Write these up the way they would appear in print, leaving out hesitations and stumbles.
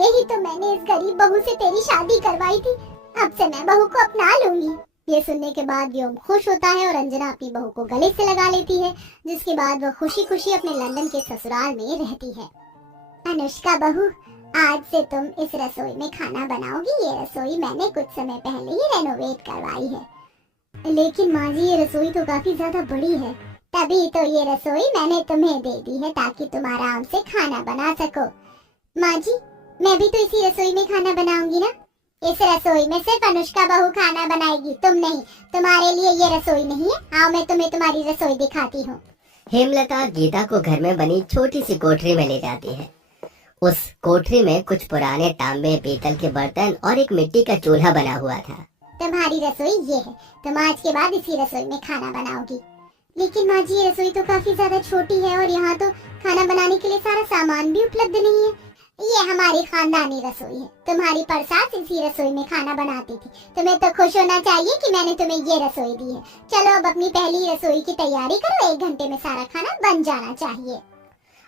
इसलिए ही तो मैंने इस गरीब बहू से तेरी शादी करवाई थी। अब से मैं बहू को अपना लूंगी। ये सुनने के बाद व्योम खुश होता है और अंजना अपनी बहू को गले से लगा लेती है, जिसके बाद वह खुशी खुशी अपने लंदन के ससुराल में रहती है। अनुष्का बहू, आज से तुम इस रसोई में खाना बनाओगी। ये रसोई मैंने कुछ समय पहले ही रेनोवेट करवाई है। लेकिन माँ जी, ये रसोई तो काफी ज्यादा बड़ी है। तभी तो ये रसोई मैंने तुम्हें दे दी है, ताकि तुम आराम से खाना बना सको। माँ जी, मैं भी तो इसी रसोई में खाना बनाऊंगी ना। इस रसोई में सिर्फ अनुष्का बहू खाना बनाएगी, तुम नहीं। तुम्हारे लिए ये रसोई नहीं है। आओ मैं तुम्हें तुम्हारी रसोई दिखाती हूँ। हेमलता गीता को घर में बनी छोटी सी कोठरी में ले जाती है। उस कोठरी में कुछ पुराने तांबे, पीतल के बर्तन और एक मिट्टी का चूल्हा बना हुआ था। तुम्हारी रसोई ये है। तुम आज के बाद इसी रसोई में खाना बनाओगी। लेकिन माँ जी, ये रसोई तो काफी ज्यादा छोटी है और यहाँ तो खाना बनाने के लिए सारा सामान भी उपलब्ध नहीं है। ये हमारी खानदानी रसोई है। तुम्हारी परसास इसी रसोई में खाना बनाती थी। तुम्हें तो खुश होना चाहिए कि मैंने तुम्हें ये रसोई दी है। चलो अब अपनी पहली रसोई की तैयारी करो। 1 घंटे में सारा खाना बन जाना चाहिए।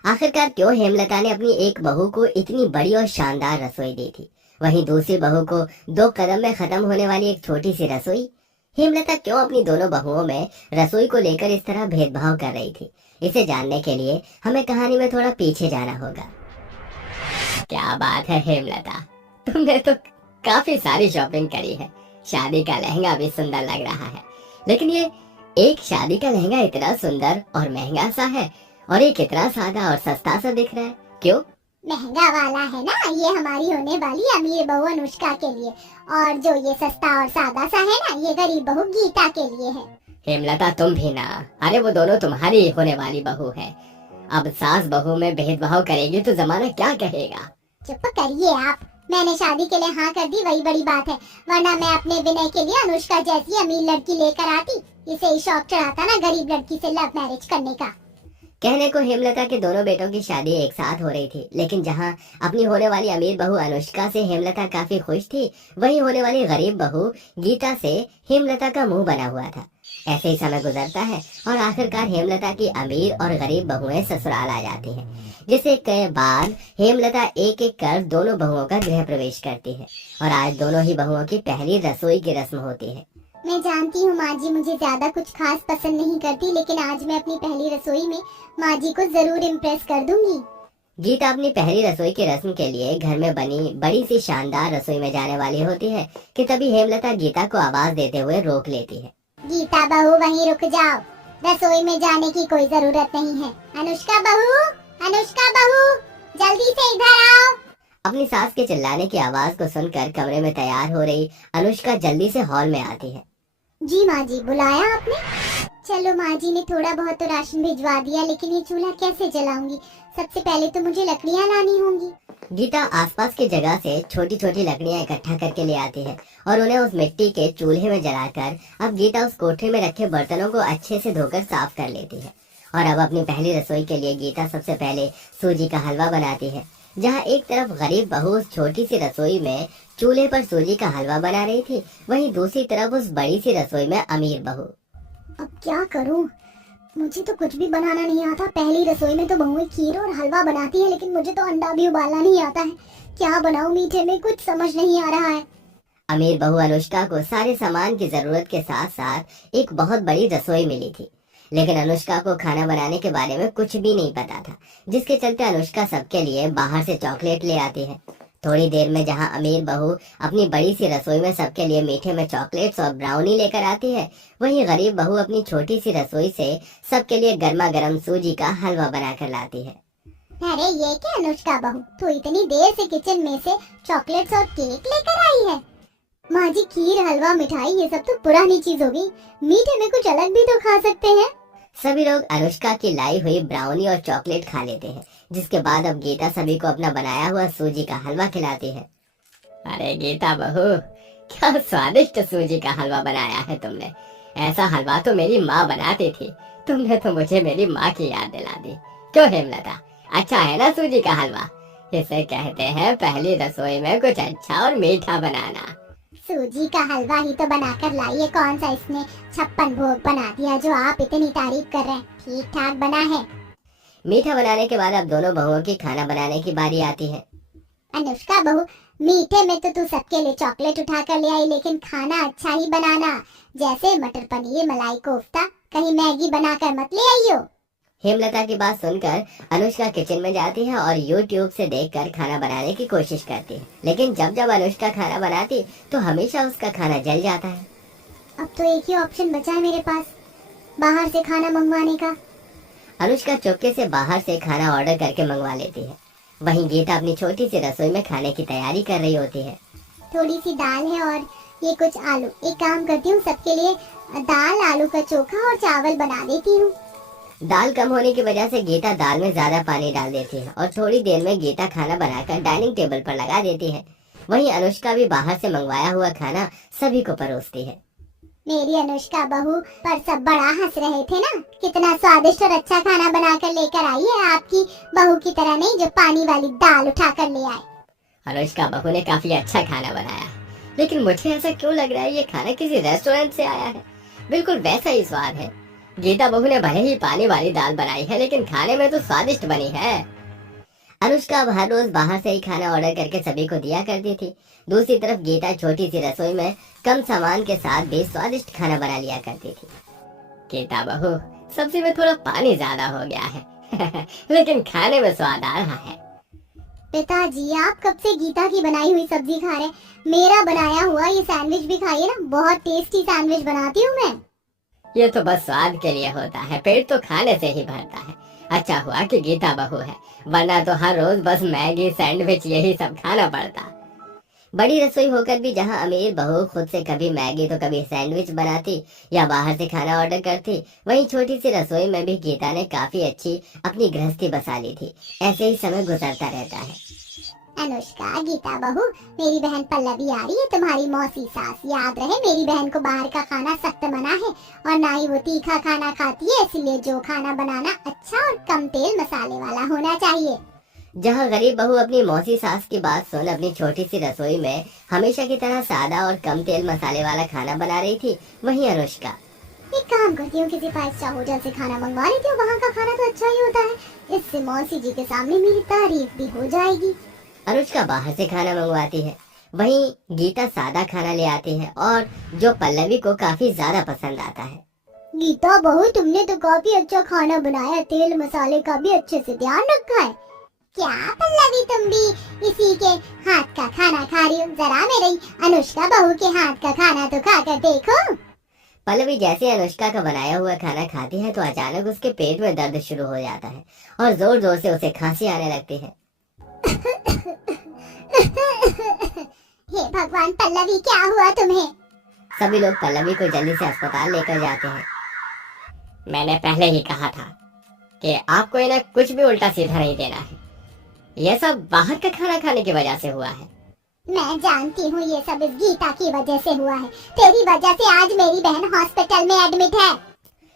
आखिरकार क्यों हेमलता ने अपनी एक बहू को इतनी बड़ी और शानदार रसोई दी थी, वहीं दूसरी बहू को 2 कदम में खत्म होने वाली एक छोटी सी रसोई। हेमलता क्यों अपनी दोनों बहुओं में रसोई को लेकर इस तरह भेदभाव कर रही थी, इसे जानने के लिए हमें कहानी में थोड़ा पीछे जाना होगा। क्या बात है हेमलता, तुमने तो काफी सारी शॉपिंग करी है। शादी का लहंगा भी सुंदर लग रहा है, लेकिन ये एक शादी का लहंगा इतना सुंदर और महंगा सा है और ये कितना सादा और सस्ता सा दिख रहा है। क्यों? महंगा वाला है ना, ये हमारी होने वाली अमीर बहू अनुष्का के लिए, और जो ये सस्ता और सादा सा है ना, ये गरीब बहू गीता के लिए है। हेमलता तुम भी ना, अरे वो दोनों तुम्हारी होने वाली बहू है। अब सास बहू में भेदभाव करेगी तो जमाना क्या कहेगा। चुप करिए आप। मैंने शादी के लिए हाँ कर दी, वही बड़ी बात है। वरना मैं अपने विनय के लिए अनुष्का जैसी अमीर लड़की लेकर आती। इसे ही शौक चढ़ाता ना गरीब लड़की से लव मैरिज करने का। कहने को हेमलता के दोनों बेटों की शादी एक साथ हो रही थी, लेकिन जहां अपनी होने वाली अमीर बहू अनुष्का से हेमलता काफी खुश थी, वहीं होने वाली गरीब बहू गीता से हेमलता का मुंह बना हुआ था। ऐसे ही समय गुजरता है और आखिरकार हेमलता की अमीर और गरीब बहुएं ससुराल आ जाती हैं, जिसके बाद हेमलता एक एक कर दोनों बहुओं का गृह प्रवेश करती है और आज दोनों ही बहुओं की पहली रसोई की रस्म होती है। मैं जानती हूँ माँ जी मुझे ज्यादा कुछ खास पसंद नहीं करती, लेकिन आज मैं अपनी पहली रसोई में माँ जी को जरूर इम्प्रेस कर दूंगी। गीता अपनी पहली रसोई की रस्म के लिए घर में बनी बड़ी सी शानदार रसोई में जाने वाली होती है कि तभी हेमलता गीता को आवाज देते हुए रोक लेती है। गीता बहू, वहीं रुक जाओ। रसोई में जाने की कोई जरूरत नहीं है। अनुष्का बहू, अनुष्का बहू, जल्दी से इधर आओ। अपनी सास के चिल्लाने की आवाज को सुनकर कमरे में तैयार हो रही अनुष्का जल्दी से हॉल में आती है। जी माँ जी, बुलाया आपने? चलो माँ जी ने थोड़ा बहुत तो राशन भिजवा दिया, लेकिन ये चूल्हा कैसे जलाऊंगी? सबसे पहले तो मुझे लकड़ियाँ लानी होंगी। गीता आसपास की जगह से छोटी छोटी लकड़ियाँ इकट्ठा करके ले आती है और उन्हें उस मिट्टी के चूल्हे में जलाकर अब गीता उस कोठरी में रखे बर्तनों को अच्छे से धोकर साफ कर लेती है। और अब अपनी पहली रसोई के लिए गीता सबसे पहले सूजी का हलवा बनाती है। जहाँ एक तरफ गरीब बहू उस छोटी सी रसोई में चूल्हे पर सूजी का हलवा बना रही थी, वहीं दूसरी तरफ उस बड़ी सी रसोई में अमीर बहू। अब क्या करूं? मुझे तो कुछ भी बनाना नहीं आता। पहली रसोई में तो बहुएं खीर और हलवा बनाती है, लेकिन मुझे तो अंडा भी उबालना नहीं आता है। क्या बनाऊं मीठे में, कुछ समझ नहीं आ रहा है। अमीर बहू अनुष्का को सारे सामान की जरूरत के साथ साथ एक बहुत बड़ी रसोई मिली थी, लेकिन अनुष्का को खाना बनाने के बारे में कुछ भी नहीं पता था, जिसके चलते अनुष्का सबके लिए बाहर से चॉकलेट ले आती है। थोड़ी देर में जहां अमीर बहू अपनी बड़ी सी रसोई में सबके लिए मीठे में चॉकलेट्स और ब्राउनी लेकर आती है, वहीं गरीब बहू अपनी छोटी सी रसोई से सबके लिए गर्मा गर्म सूजी का हलवा बनाकर लाती है। अरे ये क्या अनुष्का बहू, तू इतनी देर से किचन में से चॉकलेट्स और केक लेकर आई है? माँ जी, खीर, हलवा, मिठाई ये सब तो पुरानी चीज हो गई। मीठे में कुछ अलग भी तो खा सकते हैं। सभी लोग अनुष्का की लाई हुई ब्राउनी और चॉकलेट खा लेते हैं, जिसके बाद अब गीता सभी को अपना बनाया हुआ सूजी का हलवा खिलाती है। अरे गीता बहू, क्या स्वादिष्ट सूजी का हलवा बनाया है तुमने। ऐसा हलवा तो मेरी माँ बनाती थी। तुमने तो मुझे मेरी माँ की याद दिला दी। क्यों हेमलता, अच्छा है ना सूजी का हलवा? इसे कहते हैं पहली रसोई में कुछ अच्छा और मीठा बनाना। सूजी का हलवा ही तो बनाकर लाई है। कौन सा इसने 56 भोग बना दिया जो आप इतनी तारीफ कर रहे हैं? ठीक ठाक बना है। मीठा बनाने के बाद अब दोनों बहुओं की खाना बनाने की बारी आती है। अनुष्का बहू, मीठे में तो तू सबके लिए चॉकलेट उठा कर ले आई, लेकिन खाना अच्छा ही बनाना, जैसे मटर पनीर, मलाई कोफ्ता। कहीं मैगी बनाकर मत ले आई हो। हेमलता की बात सुनकर अनुष्का किचन में जाती है और यूट्यूब से देखकर खाना बनाने की कोशिश करती है, लेकिन जब जब अनुष्का खाना बनाती तो हमेशा उसका खाना जल जाता है। अब तो एक ही ऑप्शन बचा है मेरे पास, बाहर से खाना मंगवाने का। अनुष्का चुपके से बाहर से खाना ऑर्डर करके मंगवा लेती है। वहीं गीता अपनी छोटी सी रसोई में खाने की तैयारी कर रही होती है। थोड़ी सी दाल है और ये कुछ आलू। एक काम करती हूँ, सबके लिए दाल, आलू का चोखा और चावल बना देती हूँ। दाल कम होने की वजह से गीता दाल में ज्यादा पानी डाल देती है और थोड़ी देर में गीता खाना बनाकर डाइनिंग टेबल पर लगा देती है। वहीं अनुष्का भी बाहर से मंगवाया हुआ खाना सभी को परोसती है। मेरी अनुष्का बहू, पर सब बड़ा हंस रहे थे ना, कितना स्वादिष्ट और अच्छा खाना बनाकर लेकर आई है। आपकी बहू की तरह नहीं जो पानी वाली दाल उठा कर ले आए। अनुष्का बहू ने काफी अच्छा खाना बनाया, लेकिन मुझे ऐसा क्यों लग रहा है ये खाना किसी रेस्टोरेंट से आया है। बिल्कुल वैसा ही स्वाद है। गीता बहू ने भले ही पानी वाली दाल बनाई है, लेकिन खाने में तो स्वादिष्ट बनी है। अनुष्का अब हर रोज बाहर से ही खाना ऑर्डर करके सभी को दिया करती थी। दूसरी तरफ गीता छोटी सी रसोई में कम सामान के साथ भी स्वादिष्ट खाना बना लिया करती थी। गीता बहू, सब्जी में थोड़ा पानी ज्यादा हो गया है लेकिन खाने में स्वाद आ रहा है। पिताजी, आप कब से गीता की बनाई हुई सब्जी खा रहे हैं? मेरा बनाया हुआ ये सैंडविच भी खाइए ना, बहुत टेस्टी सैंडविच बनाती हूँ मैं। ये तो बस स्वाद के लिए होता है, पेट तो खाने से ही भरता है। अच्छा हुआ कि गीता बहू है, वरना तो हर रोज बस मैगी, सैंडविच यही सब खाना पड़ता। बड़ी रसोई होकर भी जहाँ अमीर बहू खुद से कभी मैगी तो कभी सैंडविच बनाती या बाहर से खाना ऑर्डर करती, वहीं छोटी सी रसोई में भी गीता ने काफी अच्छी अपनी गृहस्थी बसा ली थी। ऐसे ही समय गुजरता रहता है। अनुष्का, गीता बहू, मेरी बहन पल्लवी आ रही है, तुम्हारी मौसी सास। याद रहे, मेरी बहन को बाहर का खाना सख्त मना है और ना ही वो तीखा खाना खाती है, इसलिए जो खाना बनाना अच्छा और कम तेल मसाले वाला होना चाहिए। जहाँ गरीब बहू अपनी मौसी सास की बात सुन अपनी छोटी सी रसोई में हमेशा की तरह सादा और कम तेल मसाले वाला खाना बना रही थी, वहीं अनुष्का एक काम करती हूँ, किसी 5 स्टार होटल से खाना मंगवा लेती हूँ, वहाँ का खाना तो अच्छा ही होता है। इससे मौसी जी के सामने मेरी तारीफ भी हो जाएगी। अनुष्का बाहर से खाना मंगवाती है, वहीं गीता सादा खाना ले आती है और जो पल्लवी को काफी ज्यादा पसंद आता है। गीता बहू, तुमने तो काफी अच्छा खाना बनाया, तेल मसाले का भी अच्छे से ध्यान रखा है। क्या पल्लवी, तुम भी इसी के हाथ का खाना खा रही हो? जरा मेरी अनुष्का बहू के हाथ का खाना तो खाकर देखो। पल्लवी जैसे अनुष्का का बनाया हुआ खाना खाती है तो अचानक उसके पेट में दर्द शुरू हो जाता है और जोर जोर से उसे खांसी आने लगती है। हे भगवान पल्लवी, क्या हुआ तुम्हें? सभी लोग पल्लवी को जल्दी से अस्पताल लेकर जाते हैं। मैंने पहले ही कहा था कि आपको इन्हें कुछ भी उल्टा सीधा नहीं देना है। यह सब बाहर का खाना खाने की वजह से हुआ है। मैं जानती हूँ ये सब इस गीता की वजह से हुआ है। तेरी वजह से आज मेरी बहन हॉस्पिटल में एडमिट है।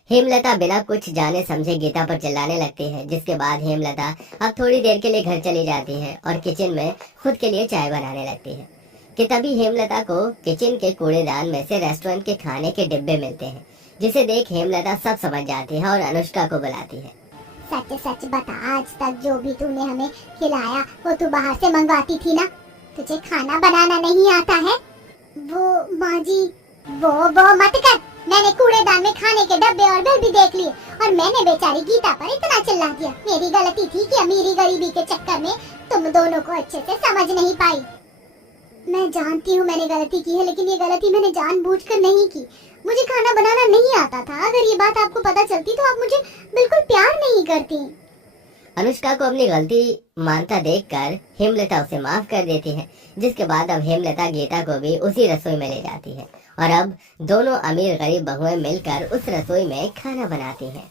हेमलता बिना कुछ जाने समझे गीता पर चिल्लाने लगती है, जिसके बाद हेमलता अब थोड़ी देर के लिए घर चली जाती है और किचन में खुद के लिए चाय बनाने लगती है कि तभी हेमलता को किचन के कूड़ेदान में से रेस्टोरेंट के खाने के डिब्बे मिलते हैं, जिसे देख हेमलता सब समझ जाती है और अनुष्का को बुलाती है। सच सच बता, आज तक जो भी तूने हमें खिलाया वो तू बाहर से मंगवाती थी ना? तुझे खाना बनाना नहीं आता है? वो माँ जी, वो मत कर। मैंने कूड़ेदान में खाने के डब्बे और बिल भी देख लिए और मैंने बेचारी गीता पर इतना चिल्ला दिया। मेरी गलती थी कि अमीरी गरीबी के चक्कर में तुम दोनों को अच्छे से समझ नहीं पाई। मैं जानती हूँ मैंने गलती की है, लेकिन ये गलती मैंने जानबूझकर नहीं की। मुझे खाना बनाना नहीं आता था। अगर ये बात आपको पता चलती तो आप मुझे बिल्कुल प्यार नहीं करती। अनुष्का को अपनी गलती मानता देखकर हेमलता उसे माफ कर देती है, जिसके बाद अब हेमलता गीता को भी उसी रसोई में ले जाती है और अब दोनों अमीर गरीब बहुएं मिलकर उस रसोई में खाना बनाती हैं।